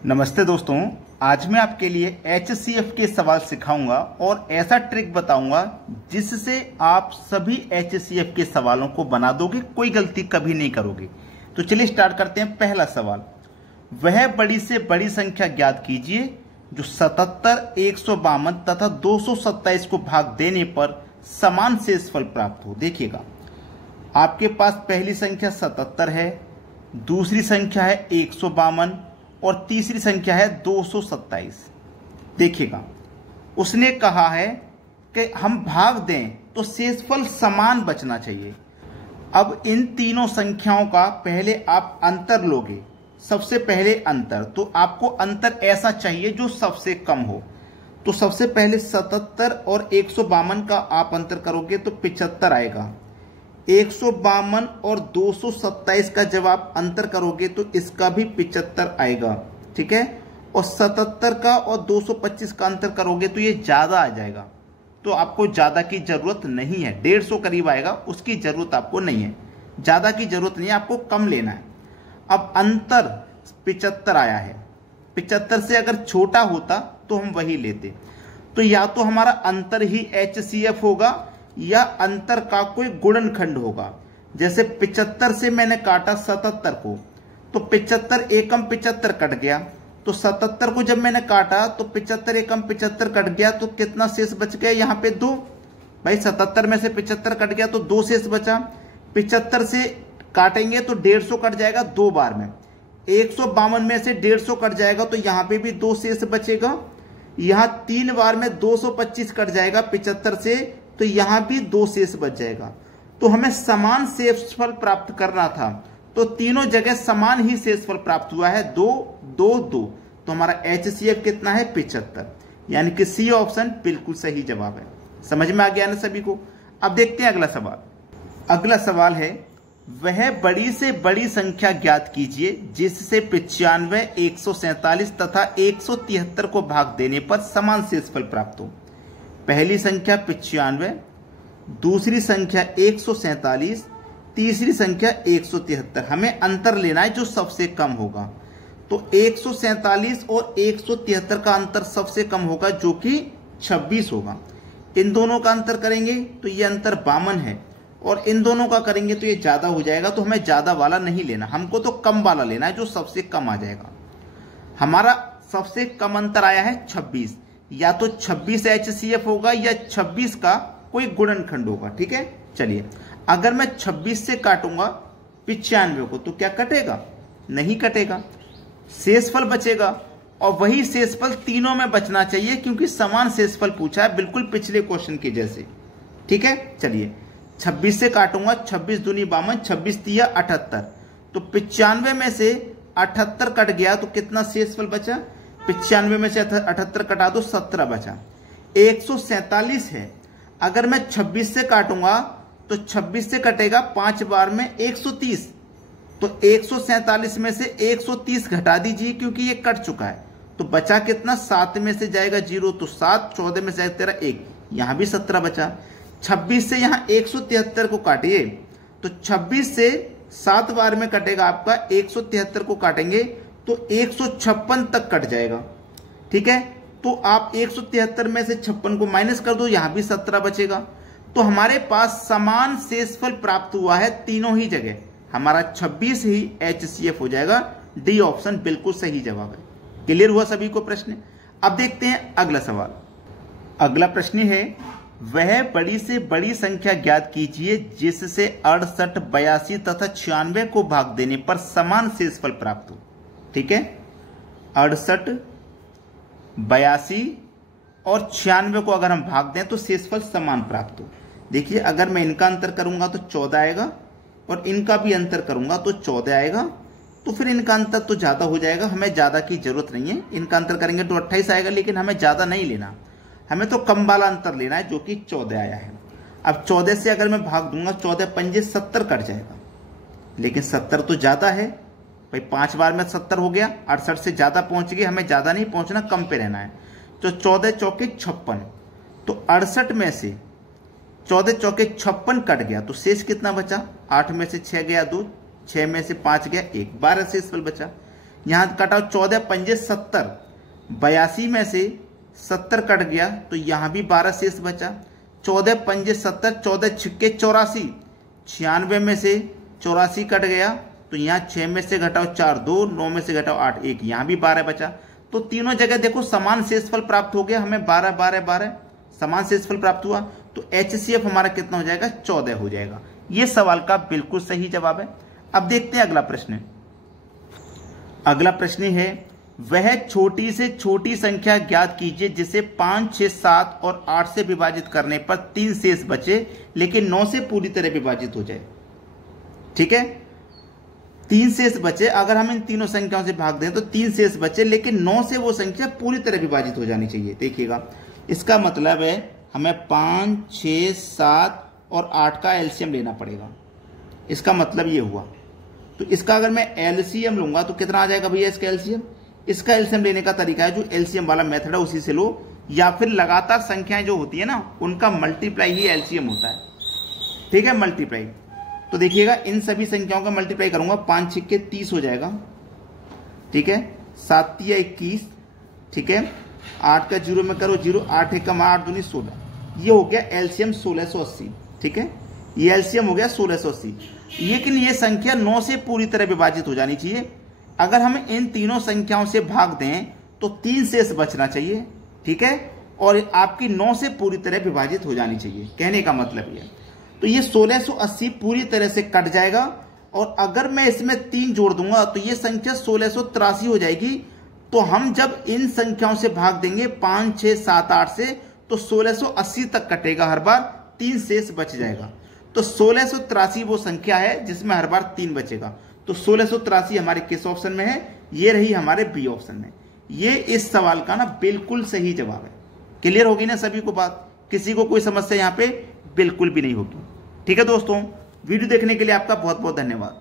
नमस्ते दोस्तों, आज मैं आपके लिए HCF के सवाल सिखाऊंगा और ऐसा ट्रिक बताऊंगा जिससे आप सभी HCF के सवालों को बना दोगे, कोई गलती कभी नहीं करोगे। तो चलिए स्टार्ट करते हैं। पहला सवाल, वह बड़ी से बड़ी संख्या ज्ञात कीजिए जो 77, 152 तथा 227 को भाग देने पर समान शेषफल प्राप्त हो। देखिएगा, आपके पास पहली संख्या 77 है, दूसरी संख्या है 152 और तीसरी संख्या है 227। देखिएगा, उसने कहा है कि हम भाग दें तो शेषफल समान बचना चाहिए। अब इन तीनों संख्याओं का पहले आप अंतर लोगे। सबसे पहले अंतर, तो आपको अंतर ऐसा चाहिए जो सबसे कम हो। तो सबसे पहले 77 और 152 का आप अंतर करोगे तो 75 आएगा। 152 और 227 का जब आप अंतर करोगे तो इसका भी 75 आएगा, ठीक है। और 77 का और 225 का अंतर करोगे तो ये ज्यादा आ जाएगा। तो आपको ज्यादा की जरूरत नहीं है, 150 करीब आएगा, उसकी जरूरत आपको नहीं है। ज्यादा की जरूरत नहीं है, आपको कम लेना है। अब अंतर 75 आया है, 75 से अगर छोटा होता तो हम वही लेते। तो या तो हमारा अंतर ही HCF होगा या अंतर का कोई गुणनखंड होगा। जैसे 75 से मैंने काटा 77 को तो 75 एकम 75 कट गया। तो 77 को जब मैंने काटा तो 75 एकम 75 कट गया, तो कितना शेष बच गया? यहाँ पे 2। भाई 77 में से 75 कट गया तो 2 शेष बचा। 75 से काटेंगे तो 150 कट जाएगा 2 बार में। 152 में से 150 कट जाएगा तो यहाँ पे भी 2 शेष बचेगा। यहाँ 3 बार में 225 कट जाएगा 75 से, तो यहां भी 2 शेष बच जाएगा। तो हमें समान शेषफल प्राप्त करना था, तो तीनों जगह समान ही शेषफल प्राप्त हुआ है, 2 2 2। तो हमारा HCF कितना है? 75। यानी कि सी ऑप्शन बिल्कुल सही जवाब है। समझ में आ गया ना सभी को? अब देखते हैं अगला सवाल। अगला सवाल है, वह बड़ी से बड़ी संख्या ज्ञात कीजिए जिससे 95, 147 तथा 173 को भाग देने पर समान शेषफल प्राप्त हो। पहली संख्या 95, दूसरी संख्या 147, तीसरी संख्या 173। हमें अंतर लेना है जो सबसे कम होगा। तो 147 और 173 का अंतर सबसे कम होगा जो कि 26 होगा। इन दोनों का अंतर करेंगे तो ये अंतर 52 है, और इन दोनों का करेंगे तो ये ज्यादा हो जाएगा। तो हमें ज्यादा वाला नहीं लेना, हमको तो कम वाला लेना है जो सबसे कम आ जाएगा। हमारा सबसे कम अंतर आया है 26। या तो 26 HCF होगा या 26 का कोई गुणनखंड होगा, ठीक है। चलिए, अगर मैं 26 से काटूंगा 95 को तो क्या कटेगा? नहीं कटेगा, शेषफल बचेगा। और वही शेषफल तीनों में बचना चाहिए क्योंकि समान शेषफल पूछा है, बिल्कुल पिछले क्वेश्चन के जैसे, ठीक है। चलिए, 26 से काटूंगा, 26 दूनी 52, 26 तिया 78। तो 95 में से 78 कट गया तो कितना शेषफल बचा? 95 में से 78 कटा दो, 17 बचा। 147 है, अगर मैं 26 से काटूंगा तो 26 से कटेगा 5 बार में 130। तो 147 में से 130 घटा दीजिए क्योंकि ये कट चुका है। तो बचा कितना? 7 में से जाएगा 0 तो 7, 14 में से जाएगा तेरा 1, यहां भी 17 बचा। 26 से यहां 173 को काटिए तो 26 से 7 बार में कटेगा आपका, 173 को काटेंगे तो 156 तक कट जाएगा, ठीक है। तो आप 173 में से 56 को माइनस कर दो, यहां भी 17 बचेगा। तो हमारे पास समान शेषफल प्राप्त हुआ है तीनों ही जगह। हमारा 26 ही HCF हो जाएगा। डी ऑप्शन बिल्कुल सही जवाब है। क्लियर हुआ सभी को प्रश्न? अब देखते हैं अगला सवाल। अगला प्रश्न है, वह बड़ी से बड़ी संख्या ज्ञात कीजिए जिससे 68, 82 तथा 96 को भाग देने पर समान शेषफल प्राप्त हो, ठीक है। 68, 82 और 96 को अगर हम भाग दें तो शेषफल समान प्राप्त हो। देखिए, अगर मैं इनका अंतर करूंगा तो 14 आएगा और इनका भी अंतर करूंगा तो 14 आएगा। तो फिर इनका अंतर तो ज्यादा हो जाएगा, हमें ज्यादा की जरूरत नहीं है। इनका अंतर करेंगे तो 28 आएगा, लेकिन हमें ज्यादा नहीं लेना, हमें तो कम वाला अंतर लेना है जो कि 14 आया है। अब 14 से अगर मैं भाग दूंगा, 14 पंजे 70 कट जाएगा, लेकिन 70 तो ज्यादा है भाई। 5 बार में 70 हो गया, 68 से ज्यादा पहुंच गए, हमें ज्यादा नहीं पहुंचना, कम पे रहना है। तो 14 चौके 56, तो 68 में से 14 चौके 56 कट गया तो शेष कितना बचा? 8 में से 6 गया 2, 6 में से 5 गया 1, 12 शेषफल बचा। यहां कटा 14 पंजे 70, 82 में से 70 कट गया तो यहां भी 12 शेष बचा। 14 पंजे 70, 14 छिक्के 84, 96 में से 84 कट गया तो यहाँ 6 में से घटाओ 4 2, 9 में से घटाओ 8 1, यहाँ भी 12 बचा। तो तीनों जगह देखो समान शेषफल प्राप्त हो गया, हमें 12 12 12 समान शेषफल प्राप्त हुआ। तो HCF हमारा कितना हो जाएगा? 14 हो जाएगा। ये सवाल का बिल्कुल सही जवाब है। अब देखते हैं अगला प्रश्न। अगला प्रश्न है, वह छोटी से छोटी संख्या ज्ञात कीजिए जिसे 5 6 7 और 8 से विभाजित करने पर 3 शेष बचे लेकिन 9 से पूरी तरह विभाजित हो जाए। ठीक है, 3 शेष बचे, अगर हम इन तीनों संख्याओं से भाग दें तो 3 शेष बचे लेकिन 9 से वो संख्या पूरी तरह विभाजित हो जानी चाहिए। देखिएगा, इसका मतलब है हमें 5 6 7 और 8 का एलसीएम लेना पड़ेगा। इसका मतलब ये हुआ। तो इसका अगर मैं एलसीएम लूंगा तो कितना आ जाएगा भैया इसका एलसीएम? इसका एलसीएम लेने का तरीका है जो एलसीएम वाला मेथड है उसी से लो, या फिर लगातार संख्याएं जो होती है ना उनका मल्टीप्लाई ही एलसीएम होता है। ठीक है, मल्टीप्लाई। तो देखिएगा, इन सभी संख्याओं का मल्टीप्लाई करूंगा, 5 छिक्के 30 हो जाएगा। ठीक है, 7 तिया 21। ठीक है, 8 का 0 में करो 0, 8 1 8 दूनी 16। ये हो गया एलसीएम 1680। ठीक है, ये एलसीएम हो गया 1680। लेकिन ये संख्या 9 से पूरी तरह विभाजित हो जानी चाहिए। अगर हम इन तीनों संख्याओं से भाग दें तो 3 शेष बचना चाहिए। ठीक है, और आपकी 9 से पूरी तरह विभाजित हो जानी चाहिए, कहने का मतलब ये। तो ये 1680 पूरी तरह से कट जाएगा और अगर मैं इसमें 3 जोड़ दूंगा तो ये संख्या 1683 हो जाएगी। तो हम जब इन संख्याओं से भाग देंगे 5 6 7 8 से तो 1680 तक कटेगा, हर बार 3 शेष बच जाएगा। तो 1683 वो संख्या है जिसमें हर बार 3 बचेगा। तो 1683 हमारे किस ऑप्शन में है? ये रही हमारे बी ऑप्शन में। ये इस सवाल का ना बिल्कुल सही जवाब है। क्लियर होगी ना सभी को बात? किसी को कोई समस्या यहाँ पे बिल्कुल भी नहीं होगी। ठीक है दोस्तों, वीडियो देखने के लिए आपका बहुत बहुत धन्यवाद।